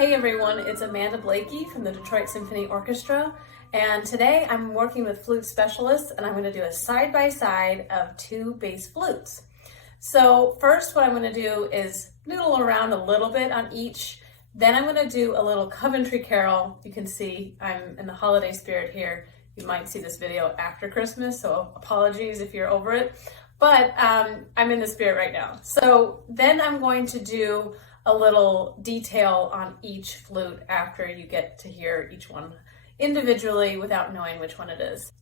Hey everyone, it's Amanda Blaikie from the Detroit Symphony Orchestra, and today I'm working with Flute Specialists, and I'm going to do a side-by-side of two bass flutes. So first what I'm going to do is noodle around a little bit on each, then I'm going to do a little Coventry carol. You can see I'm in the holiday spirit here. You might see this video after Christmas, so apologies if you're over it, but I'm in the spirit right now. So then I'm going to do a little detail on each flute after you get to hear each one individually without knowing which one it is.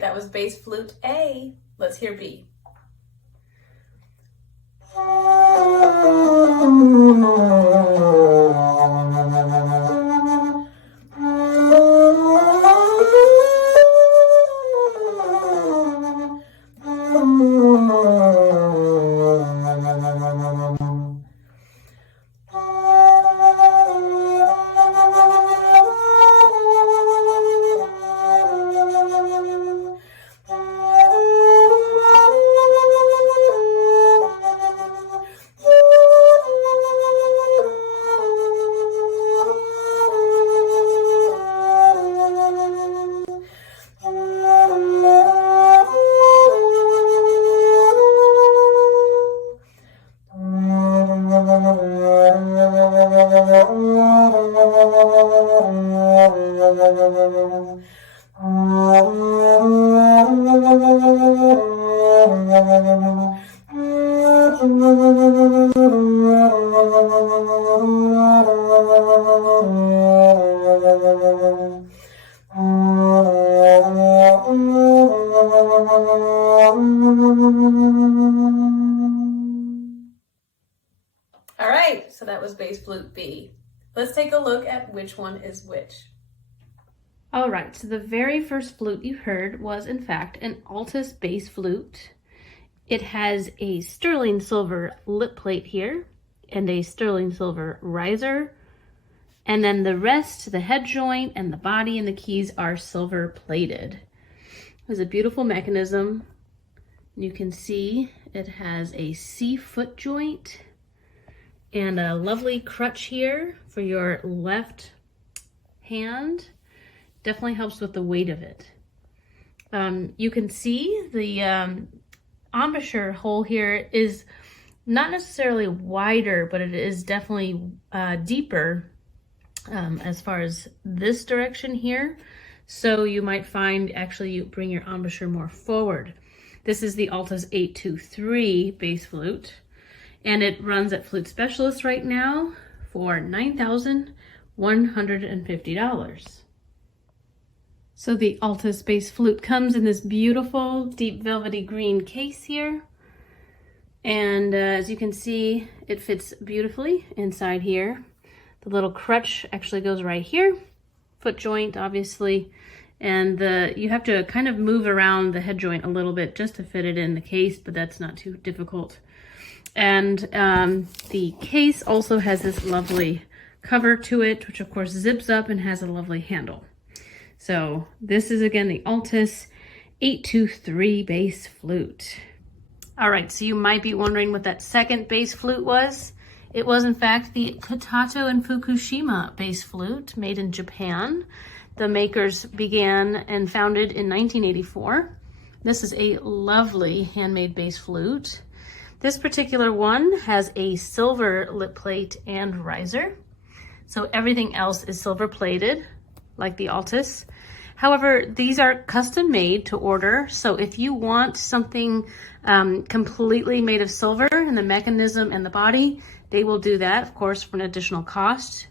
That was bass flute A. Let's hear B. All right, so that was bass flute B. Let's take a look at which one is which. All right, so the very first flute you heard was in fact an Altus bass flute. It has a sterling silver lip plate here and a sterling silver riser. And then the rest, the head joint and the body and the keys are silver plated. It has a beautiful mechanism. You can see it has a C foot joint and a lovely crutch here for your left hand. Definitely helps with the weight of it. You can see the embouchure hole here is not necessarily wider, but it is definitely deeper as far as this direction here. So you might find actually you bring your embouchure more forward. This is the Altus 823 bass flute, and it runs at Flute Specialists right now for $9,150. So the Altus bass flute comes in this beautiful deep velvety green case here. And as you can see, it fits beautifully inside here. The little crutch actually goes right here, foot joint obviously, and you have to kind of move around the head joint a little bit just to fit it in the case, but that's not too difficult. And the case also has this lovely cover to it, which of course zips up and has a lovely handle. So this is again the Altus 823 bass flute. All right, so you might be wondering what that second bass flute was. It was in fact the Kotato and Fukushima bass flute made in Japan. The makers began and founded in 1984. This is a lovely handmade bass flute. This particular one has a silver lip plate and riser. So everything else is silver plated, like the Altus. However, these are custom made to order. So if you want something completely made of silver and the mechanism and the body, they will do that, of course, for an additional cost.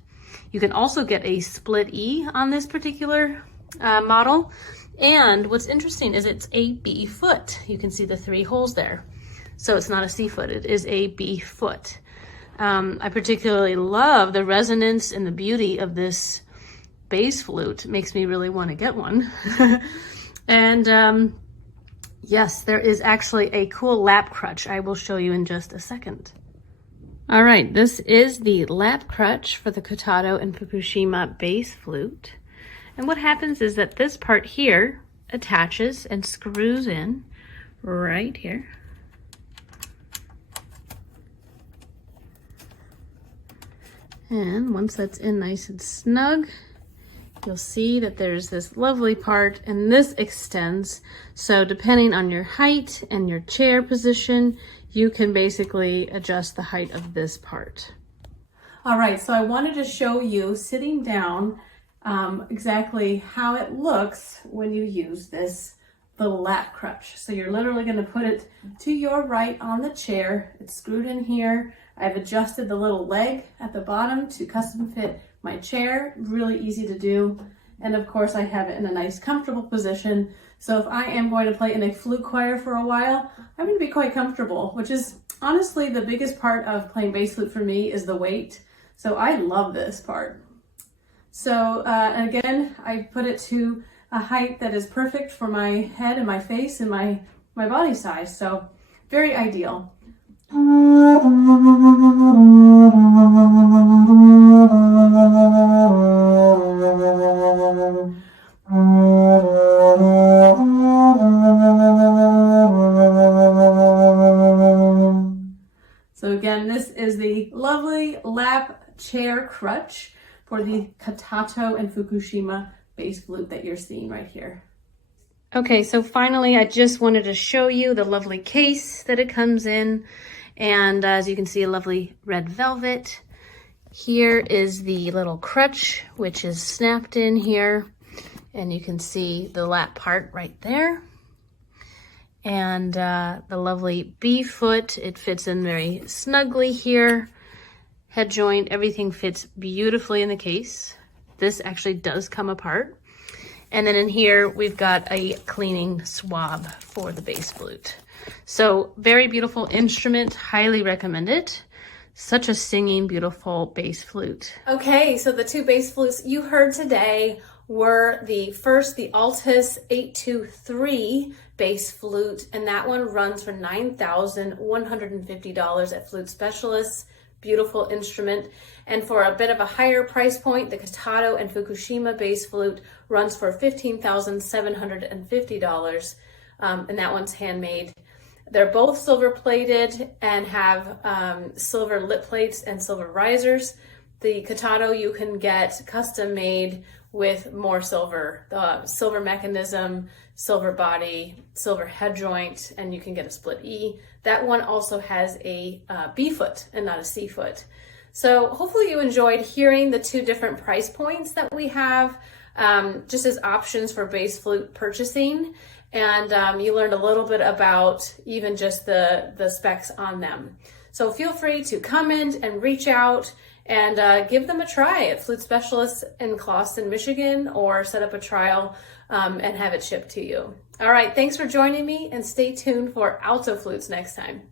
You can also get a split E on this particular model. And what's interesting is it's a B foot. You can see the 3 holes there. So it's not a C foot, it is a B foot. I particularly love the resonance and the beauty of this bass flute. It makes me really want to get one. And yes, there is actually a cool lap crutch I will show you in just a second. All right, this is the lap crutch for the Kotato and Fukushima bass flute. And what happens is that this part here attaches and screws in right here. And once that's in nice and snug, you'll see that there's this lovely part, and this extends. So depending on your height and your chair position, you can basically adjust the height of this part. All right, so I wanted to show you sitting down exactly how it looks when you use this little lap crutch. So you're literally going to put it to your right on the chair. It's screwed in here. I've adjusted the little leg at the bottom to custom fit my chair. Really easy to do. And of course I have it in a nice comfortable position. So if I am going to play in a flute choir for a while, I'm going to be quite comfortable, which is honestly the biggest part of playing bass flute for me is the weight. So I love this part. So again, I put it to a height that is perfect for my head and my face and my body size. So very ideal. So again, this is the lovely lap chair crutch for the Kotato and Fukushima bass flute that you're seeing right here. Okay, so finally, I just wanted to show you the lovely case that it comes in. And as you can see, a lovely red velvet. Here is the little crutch, which is snapped in here. And you can see the lap part right there. And the lovely B foot, it fits in very snugly here. Head joint, everything fits beautifully in the case. This actually does come apart. And then in here, we've got a cleaning swab for the bass flute. So very beautiful instrument, highly recommend it. Such a singing, beautiful bass flute. Okay, so the 2 bass flutes you heard today were the Altus 823 bass flute, and that one runs for $9,150 at Flute Specialists. Beautiful instrument. And for a bit of a higher price point, the Kotato and Fukushima bass flute runs for $15,750, and that one's handmade. They're both silver plated and have silver lip plates and silver risers. The Kotato you can get custom made with more silver, the silver mechanism, silver body, silver head joint, and you can get a split E. That one also has a B foot and not a C foot. So hopefully you enjoyed hearing the 2 different price points that we have just as options for bass flute purchasing. And you learned a little bit about even just the specs on them. So feel free to comment and reach out and give them a try at Flute Specialists in Clawson, Michigan, or set up a trial and have it shipped to you. All right, thanks for joining me, and stay tuned for alto flutes next time.